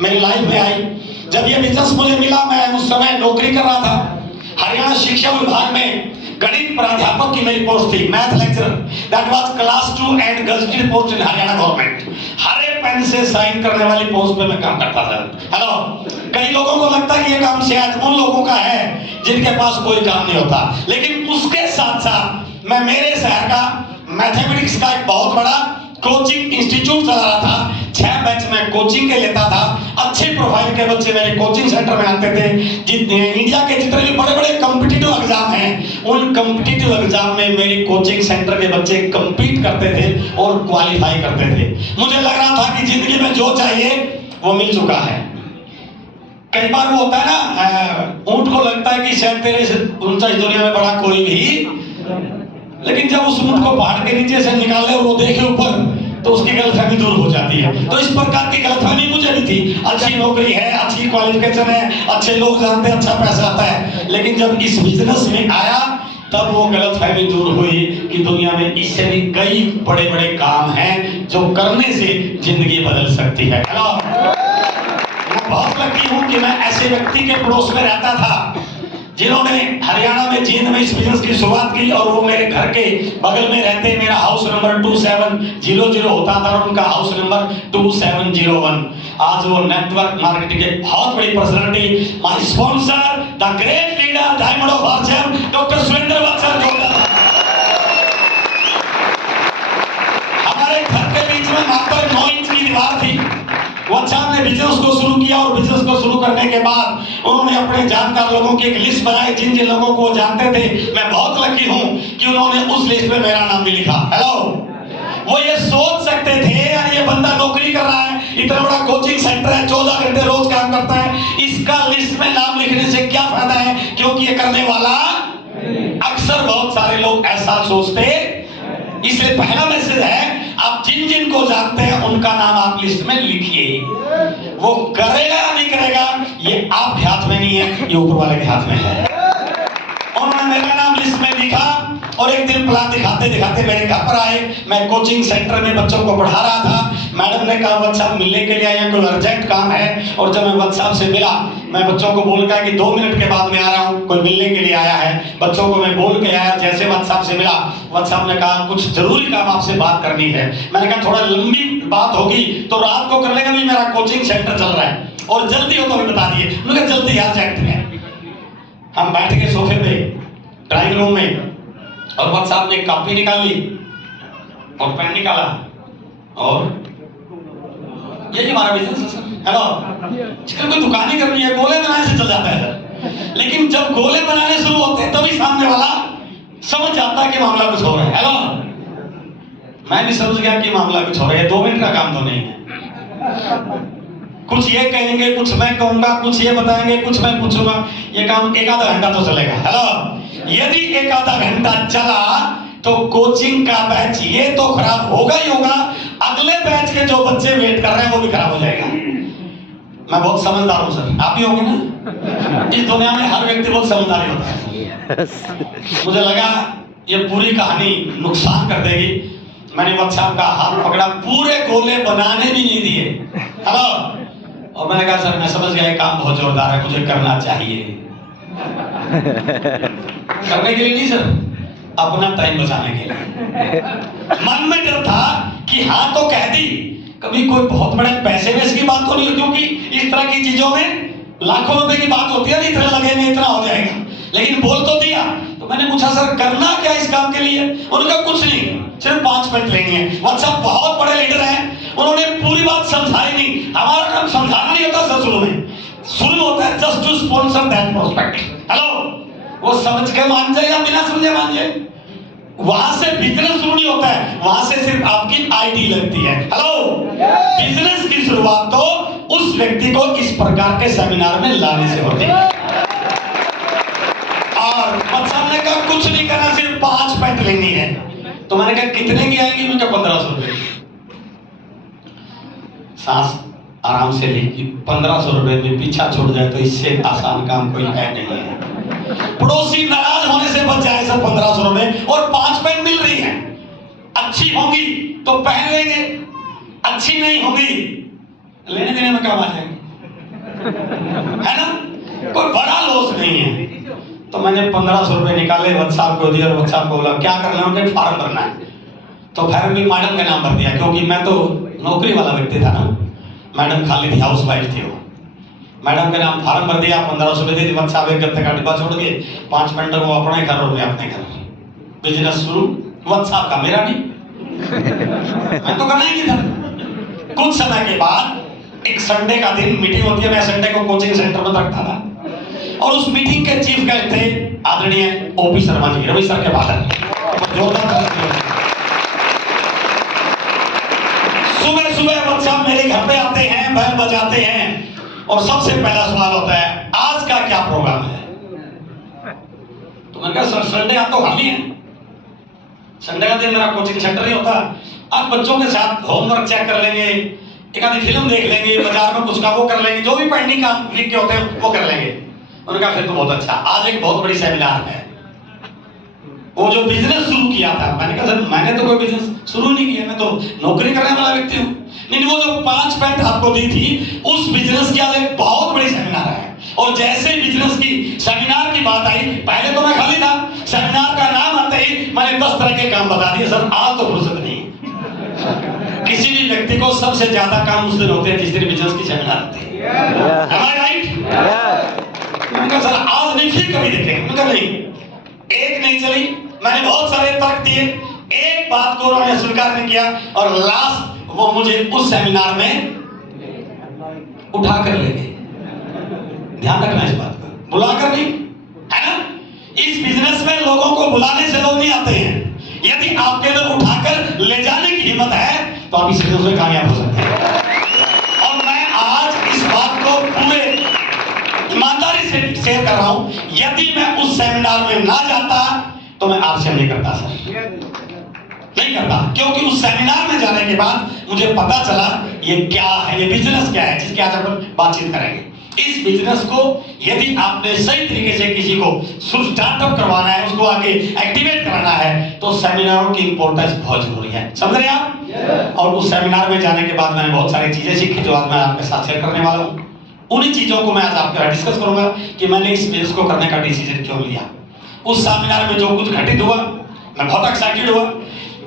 मेरी लाइफ में आई। जब ये बिजनेस मुझे मिला, मैं उस समय नौकरी कर रहा था हरियाणा शिक्षा विभाग में। गणित प्राध्यापक की मेरी पोस्ट थी, math lecturer. That was class 2 and gazetted post in Haryana government. हरे पेन से साइन करने वाली पोस्ट पे मैं काम करता था। हेलो, कई लोगों को लगता है कि ये काम शायद उन लोगों का है जिनके पास कोई काम नहीं होता, लेकिन उसके साथ साथ मैं मेरे शहर का मैथमेटिक्स का एक बहुत बड़ा कोचिंग इंस्टीट्यूट चला रहा था। 6 बैच में कोचिंग के लेता था। अच्छे प्रोफाइल के बच्चे मेरे कोचिंग सेंटर में आते थे। जितने इंडिया के जितने भी बड़े बड़े कॉम्पिटिटिव एग्जाम हैं, उन कॉम्पिटिटिव एग्जाम में मेरी कोचिंग सेंटर के बच्चे कम्पीट करते थे और क्वालिफाई करते थे। मुझे लग रहा था कि जिंदगी में जो चाहिए वो मिल चुका है। कई बार वो होता है ना, ऊंट को लगता है कि शायद तेरे से ऊंचा इस दुनिया में बड़ा कोई भी, लेकिन जब उस ऊंट को पहाड़ के नीचे से निकाले और वो देखे ऊपर, तो उसकी गलतफहमी दूर हो जाती है। तो इस प्रकार की गलतफहमी मुझे भी थी। अच्छी नौकरी है, अच्छी क्वालिफिकेशन है, अच्छे लोग जानते हैं, अच्छा पैसा आता है, लेकिन जब इस बिजनेस में आया तब वो गलतफहमी दूर हुई कि दुनिया में इससे भी कई बड़े बड़े काम हैं जो करने से जिंदगी बदल सकती है। हेलो, मैं बहुत लकी हूं कि मैं ऐसे व्यक्ति के पड़ोस में रहता था जिन्होंने हरियाणा में जींद में इस बिजनेस की शुरुआत की, और वो मेरे घर के बगल में रहते। मेरा हाउस नंबर 2700 होता था और उनका हाउस नंबर 2701। आज वो नेटवर्क मार्केटिंग के बहुत बड़ी personality, my sponsor the great leader diamond of आर्चम डॉक्टर सुरेंद्र वत्सल जोड़ा। हमारे घर के बीच में मात्र 9 इंच की दीवार थी। वत्सल ने बिजनेस को शुरू किया और बिजनेस को शुरू करने के बाद उन्होंने अपने जानकार लोगों की एक लिस्ट बनाई, जिन जिन लोगों को वो जानते थे। मैं बहुत लकी हूं कि उन्होंने उस लिस्ट में मेरा नाम भी लिखा। हेलो, वो ये सोच सकते थे यार ये बंदा नौकरी कर रहा है, इतना बड़ा कोचिंग सेंटर है, 14 घंटे रोज काम करता है, इसका लिस्ट में नाम लिखने से क्या फायदा है, क्योंकि ये करने वाला। अक्सर बहुत सारे लोग ऐसा सोचते। इसलिए पहला मैसेज है, आप जिन जिन को जानते हैं उनका नाम आप लिस्ट में लिखिए। वो करेगा या नहीं करेगा ये आपके हाथ में नहीं है, ये ऊपर वाले के हाथ में है। उन्होंने मेरा नाम लिस्ट में लिखा और एक दिन प्लान दिखाते दिखाते मेरे घर पर आए। मैं कोचिंग सेंटर में बच्चों को पढ़ा रहा था। मैडम ने कहा वत्सल मिलने के लिए आया, कोई अर्जेंट काम है। और जब मैं वत्सल से मिला, मैं बच्चों को बोल गया कि 2 मिनट के बाद मैं आ रहा हूँ, कोई मिलने के लिए आया है। बच्चों को मैं बोल के आया। जैसे वत्सल से मिला, वत्सल ने कहा कुछ जरूरी काम आपसे बात करनी है। मैंने कहा थोड़ा लंबी बात होगी तो रात को कर लेगा, भी मेरा कोचिंग सेंटर चल रहा है और जल्दी हो तो भी बता दिए। मुझे जल्दी अर्जेंट है। हम बैठ के सोफे पे ड्राइंग रूम में, और वत्सल ने कॉपी निकाली और पेन निकाला, और यही हमारा बिजनेस है सर। हेलो, जिसका कोई दुकान ही करनी है, गोले बनाने से चल जाता है सर। लेकिन जब गोले बनाने शुरू होते हैं तभी सामने वाला समझ जाता है कि मामला कुछ हो रहा है। हेलो, मैं भी समझ गया कि मामला कुछ हो रहा है। 2 मिनट का काम तो नहीं है। कुछ ये कहेंगे, कुछ मैं कहूंगा, कुछ ये बताएंगे, कुछ मैं पूछूंगा। ये काम 1 आधा घंटा तो चलेगा। हेलो, यदि 1 आधा घंटा चला तो कोचिंग का बैच ये तो खराब होगा ही होगा, अगले बैच के जो बच्चे वेट कर रहे हैं वो भी खराब हो जाएगा। मैं बहुत समझदार हूं सर, आप भी होंगे ना। इस दुनिया में हर व्यक्ति बहुत समझदार होता है। मुझे लगा ये पूरी कहानी नुकसान कर देगी। मैंने वत्सल का हाथ पकड़ा, पूरे गोले बनाने भी नहीं दिए। हेलो, और मैंने कहा सर मैं समझ गया काम बहुत जोरदार है, मुझे करना चाहिए। करने के लिए नहीं सर, अपना टाइम बचाने के लिए। मन में डर था कि हाँ तो कह दी, कभी कोई बहुत बड़े पैसे में इसकी बात तो नहीं, क्योंकि इस तरह की चीजों में लाखों रुपए की बात होती है, इतना लगेगा इतना हो जाएगा, लेकिन बोल तो दिया। तो मैंने पूछा सर करना क्या इस काम के लिए? उनका कुछ नहीं, सिर्फ 5 मिनट लेनी है। वत्सल बहुत बड़े लीडर हैं, उन्होंने पूरी बात समझाई नहीं। हमारा काम समझाना नहीं होता सर, शुरू होता है just to sponsor that prospect. Hello, वो समझ के मान जाए या बिना समझे मान जाए, वहां से बिजनेस शुरू नहीं होता है, वहां से सिर्फ आपकी आईडी लगती है। हेलो, बिजनेस की शुरुआत तो उस व्यक्ति को इस प्रकार के सेमिनार में लाने से होती है। और वत्सल ने कहा कुछ नहीं करना, सिर्फ 5 पैंट लेनी है। तो मैंने कहा कितने की आएगी? मुझे 1500 रुपए। सांस आराम से लीजिए। 1500 रुपए में पीछा छोड़ जाए तो इससे आसान काम कोई है नहीं है। पड़ोसी नाराज होने से बच जाए सर 1500 रुपए, और 5 पैंट मिल रही है। अच्छी होंगी तो पहन लेंगे, अच्छी नहीं होगी लेने देने में काम आ जाएंगे। है ना, कोई बड़ा लॉस नहीं है। तो मैंने 1500 रुपए निकाले, व्हाट्सएप को दिया और व्हाट्सएप को बोला क्या करना है, उनके फॉर्म भरना है। तो फिर भी मैडम का नाम भर दिया, क्योंकि मैं तो नौकरी वाला व्यक्ति था ना, मैडम खाली थी, हाउस वाइफ थी वो। मैडम के नाम फॉर्म भर दिया, 1500 रुपए दे दी, व्हाट्सएप एक गत्ते का डिब्बा छोड़ दिए, 5 मिनट को अपने घर और मैं अपने घर, बिजनेस शुरू। व्हाट्सएप का मेरा नहीं, मैं तो करना ही नहीं था। कुछ समय के बाद एक संडे का दिन मीटिंग होती है, मैं संडे को कोचिंग सेंटर में रखता था, और उस मीटिंग के चीफ गेस्ट थे आदरणीय ओपी शर्मा जी, रवि सर के फादर। सुबह सुबह व्हाट्सएप मेरे घर पे आते हैं, बैल बजाते हैं, और सबसे पहला सवाल होता है आज का क्या प्रोग्राम है। तो मैंने कहा सर संडे आप तो खाली है, संडे का दिन मेरा कोचिंग सेंटर नहीं होता, आज बच्चों के साथ होमवर्क चेक कर लेंगे, एक आधी फिल्म देख लेंगे, बाजार में कुछ का वो कर लेंगे, जो भी पेंडिंग काम वीक के होते हैं वो कर लेंगे। उन्होंने कहा फिर तो बहुत अच्छा, आज एक बहुत बड़ी सेमिनार है। वो जो बिजनेस शुरू किया था, मैंने कहा सर मैंने तो कोई बिजनेस शुरू नहीं किया, मैं तो नौकरी करने वाला व्यक्ति हूँ। नहीं, वो जो 5 पैंट आपको दी थी उस बिजनेस की आज एक बहुत बड़ी सेमिनार है। और जैसे बिजनेस की सेमिनार की बात आई, पहले तो मैं खाली था, सेमिनार का नाम आते ही मैंने 10 तरह के काम बता दिए। सर आज तो फुर्सत नहीं। किसी भी व्यक्ति को सबसे ज्यादा काम उस दिन होते हैं जिस दिन बिजनेस की सेमिनार होती है। Am I right? मैंने कहा सर आज नहीं, फिर कभी देखेंगे। मैंने कहा नहीं, एक नहीं चली, मैंने बहुत सारे तर्क दिए, एक बात को उन्होंने स्वीकार नहीं किया, और लास्ट वो मुझे उस सेमिनार में उठा कर ले गए। ध्यान रखना इस बात का, बुलाकर नहीं, है ना। इस बिजनेस में लोगों को बुलाने से लोग नहीं आते हैं, यदि आपके अंदर उठाकर ले जाने की हिम्मत है तो आप इस बिजनेस में कामयाब हो सकते हैं। और मैं आज इस बात को पूरे ईमानदारी से शेयर कर रहा हूं, यदि मैं उस सेमिनार में ना जाता तो मैं आपसे नहीं करता सर, नहीं करता, क्योंकि उस सेमिनार में जाने के बाद मुझे पता चला ये क्या है, ये बिजनेस क्या है, जिसके आज अपन बातचीत करेंगे। इस बिजनेस को यदि आपने सही तरीके से किसी को स्टार्टअप करवाना है, उसको आगे एक्टिवेट कराना है, तो सेमिनारों की इंपॉर्टेंस बहुत जरूरी है, समझ रहे हैं आप। और उस सेमिनार में जाने के बाद मैंने बहुत सारी चीजें सीखी जो आज मैं आपके साथ शेयर करने वाला हूँ। उन्हीं चीजों को मैं आज आपके साथ डिस्कस करूंगा कि मैंने इस बिजनेस को करने का डिसीजन क्यों लिया। उस सेमिनार में जो कुछ घटित हुआ, मैं बहुत एक्साइटेड हुआ।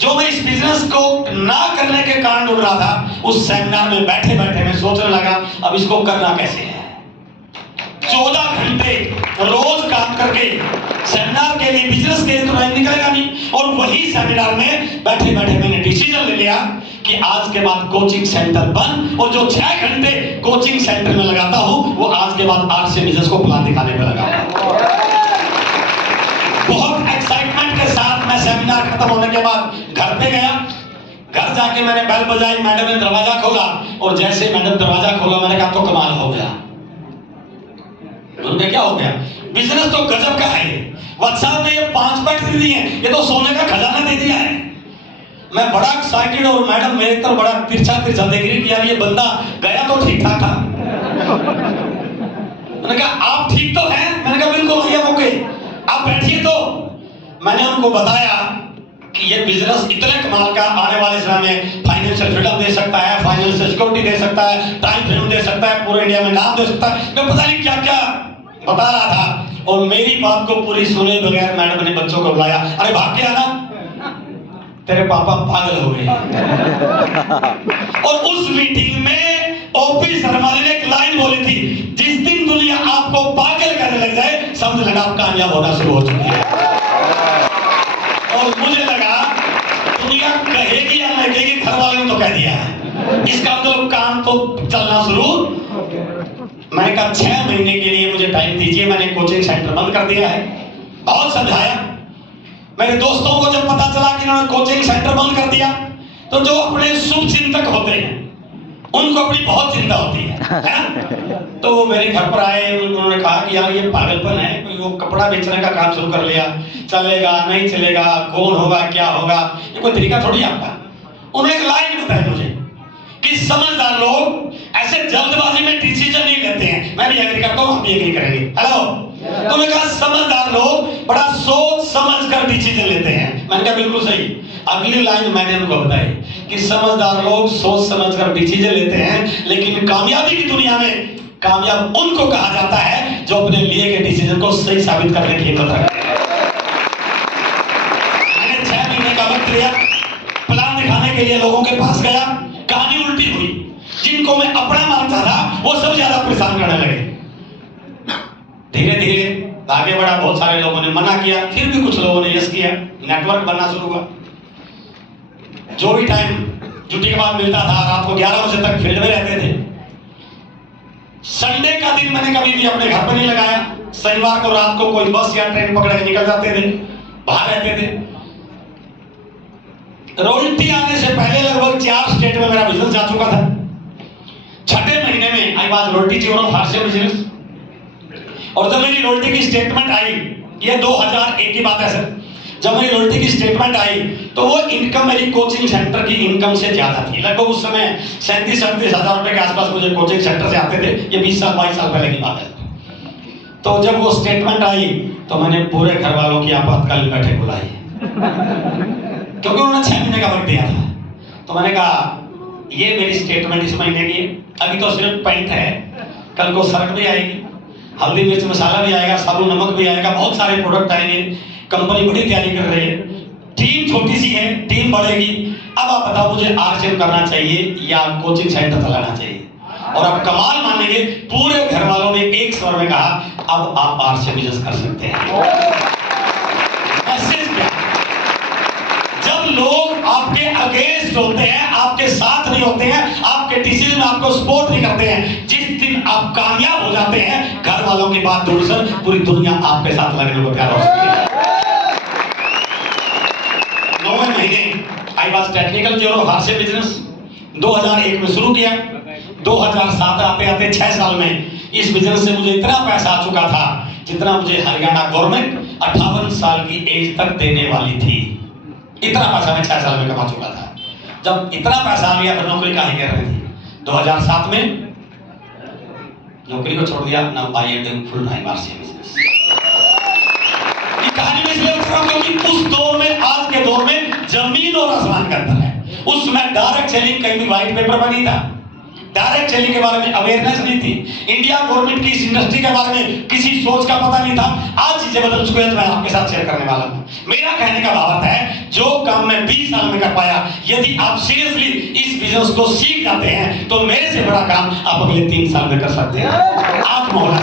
जो मैं इस बिजनेस को ना करने के कारण उड़ रहा था, उस सेमिनार में बैठे बैठे मैं सोचने लगा अब इसको करना कैसे है। 14 घंटे रोज काम करके सेमिनार के लिए, बिजनेस के लिए तो टाइम निकलेगा नहीं, और वही सेमिनार में बैठे बैठे मैंने डिसीजन ले लिया कि आज के बाद कोचिंग सेंटर बंद, और जो 6 घंटे कोचिंग सेंटर में लगाता हूं वो आज के बाद 8 से बिजनेस को प्लान दिखाने में लगा। बहुत एक्साइटमेंट के साथ मैं सेमिनार खत्म होने के बाद घर पे गया। घर जाके मैंने बेल बजाई, मैडम ने दरवाजा खोला, और जैसे मैडम दरवाजा खोला मैंने कहा तो कमाल हो गया। उन्होंने क्या हो गया, बिजनेस तो गजब का है, व्हाट्सएप ने ये 5 पैंट दे दिए, ये तो सोने का खजाना दे दिया है। मैं बड़ा एक्साइटेड, और मैडम मेरे तरफ बड़ा तिरछा तिरछा देख रही कि यार ये बंदा गया तो ठीक ठाक था। मैंने कहा आप ठीक तो हैं? मैंने कहा बिल्कुल भैया ओके, आप बैठिए। तो मैंने उनको बताया कि ये बिजनेस इतने कमाल का आने वाले समय में फाइनेंशियल फ्रीडम दे सकता है, फाइनेंशियल सिक्योरिटी दे सकता है, टाइम फ्रीडम दे सकता है, पूरे इंडिया में नाम दे सकता है, मैं पता नहीं क्या क्या बता रहा था। और मेरी बात को पूरी सुने बगैर मैडम ने बच्चों को बुलाया, अरे भाग के आना, तेरे पापा पागल हो गए। और उस मीटिंग में ओपी शर्मा जी ने एक लाइन बोली थी, जिस दिन दुनिया आपको पागल करने लग जाए समझ लेना आप कामयाब होना शुरू हो चुकी है। और मुझे लगा दुनिया कहेगी या नहीं कहेगी, घर वालों ने तो कह दिया है, इसका मतलब काम तो चलना शुरू। मैंने कहा 6 महीने के लिए मुझे टाइम दीजिए, मैंने कोचिंग सेंटर बंद कर दिया है। बहुत समझाया, मेरे दोस्तों को जब पता चला कि उन्होंने कोचिंग सेंटर बंद कर दिया, तो जो अपने शुभ चिंतक होते हैं उनको अपनी बहुत चिंता होती है? तो वो मेरे घर पर आए, उन्होंने कहा कि यार ये पागलपन है, कोई वो कपड़ा बेचने का काम शुरू कर लिया, चलेगा नहीं चलेगा, कौन होगा क्या होगा, ये कोई तरीका थोड़ी आपका। उन्होंने एक लाइन बताई मुझे कि समझदार लोग ऐसे जल्दबाजी में डिसीजन नहीं लेते हैं। मैं भी एग्री करता हूँ, आप भी एग्री करेंगे। हेलो, तो मैं कहा समझदार लोग बड़ा सोच समझ कर डिसीजन लेते हैं। मैंने कहा बिल्कुल सही। अगली लाइन मैंने उनको बताई कि समझदार लोग सोच समझ कर डिसीजन लेते हैं, लेकिन कामयाबी की दुनिया में कामयाब उनको कहा जाता है जो अपने लिए गए डिसीजन को सही साबित करने की हिम्मत रखते हैं। मैंने 6 महीने का वक्त लिया, प्लान दिखाने के लिए लोगों के पास गया, कहानी उल्टी हुई। जिनको मैं अपना मानता था वो सब ज्यादा परेशान करने लगे। धीरे धीरे आगे बढ़ा, बहुत सारे लोगों ने मना किया, फिर भी कुछ लोगों ने यस किया, नेटवर्क बनना शुरू हुआ। जो भी टाइम छुट्टी के बाद मिलता था, रात को 11 बजे तक फील्ड में रहते थे। संडे का दिन मैंने कभी भी अपने घर पर नहीं लगाया। शनिवार को रात को कोई बस या ट्रेन पकड़ के निकल जाते थे, बाहर रहते थे। रॉयल्टी आने से पहले लगभग 4 स्टेट में मेरा बिजनेस जा चुका था। 6ठे महीने में I was royalty chief of hardware business. और जब मेरी रॉयल्टी की स्टेटमेंट आई, ये 2001 की बात है सर, जब मेरी रॉयल्टी की स्टेटमेंट आई तो वो इनकम मेरी कोचिंग सेंटर की इनकम से ज्यादा थी। लगभग उस समय 37-38 हजार रुपए के आसपास मुझे कोचिंग सेंटर से आते थे। ये 20 साल 22 साल पहले की बात है। तो जब वो स्टेटमेंट आई तो मैंने पूरे घर वालों की आपातकालीन बैठक बुलाई, क्योंकि उन्होंने 6 महीने का वक्त दिया था। तो मैंने कहा ये मेरी स्टेटमेंट इस महीने की, अभी तो सिर्फ पेंट है, कल को सर्फ भी आएगी, हल्दी मिर्च मसाला भी आएगा, साबुन नमक भी आएगा, बहुत सारे प्रोडक्ट आएंगे। कंपनी बड़ी तैयारी कर रही है, टीम छोटी सी है, टीम बढ़ेगी। अब आप बताओ मुझे आरसीएम करना चाहिए या कोचिंग सेंटर चलाना चाहिए? और अब कमाल मानेंगे, पूरे घर वालों ने एक स्वर में कहा अब आप आरसीएम बिजनेस कर सकते हैं। मैसेज क्या? जब लोग आपके अगेंस्ट होते हैं, आपके साथ नहीं होते हैं, आपके डिसीजन में आपको सपोर्ट नहीं करते हैं, जिस दिन आप कामयाब हो जाते हैं, घर वालों की बात छोड़कर पूरी दुनिया आपके साथ लगने को तैयार हो सकती है। 9 महीने I was technical chief of hardware business 2001 में शुरू किया। 2007 आते आते 6 साल में इस बिजनेस से मुझे इतना पैसा आ चुका था जितना मुझे हरियाणा गवर्नमेंट 58 साल की एज तक देने वाली थी। इतना पैसा मैं 6 साल में कमा चुका था। जब इतना पैसा आ गया फिर नौकरी काहे कर रही थी? 2007 में नौकरी को छोड़ दिया। Now I am doing full time RCM business. ये कहानी में इसलिए बता रहा हूं क्योंकि उस दौर में, आज के दौर में जमीन और आसमान का अंतर है। उसमें डायरेक्ट सेलिंग कहीं भी व्हाइट पेपर पर नहीं था, डायरेक्ट सेलिंग के बारे में अवेयरनेस नहीं थी, इंडिया गवर्नमेंट की इस इंडस्ट्री के बारे में किसी सोच का पता नहीं था। आज चीजें बदल चुकी हैं, मैं आपके साथ शेयर करने वाला हूं। मेरा कहने का भाव है जो काम मैं 20 साल में कर पाया, यदि आप सीरियसली इस बिजनेस को सीख जाते हैं तो मेरे से बड़ा काम आप अगले 3 साल में कर सकते हैं। आप मोहल्ला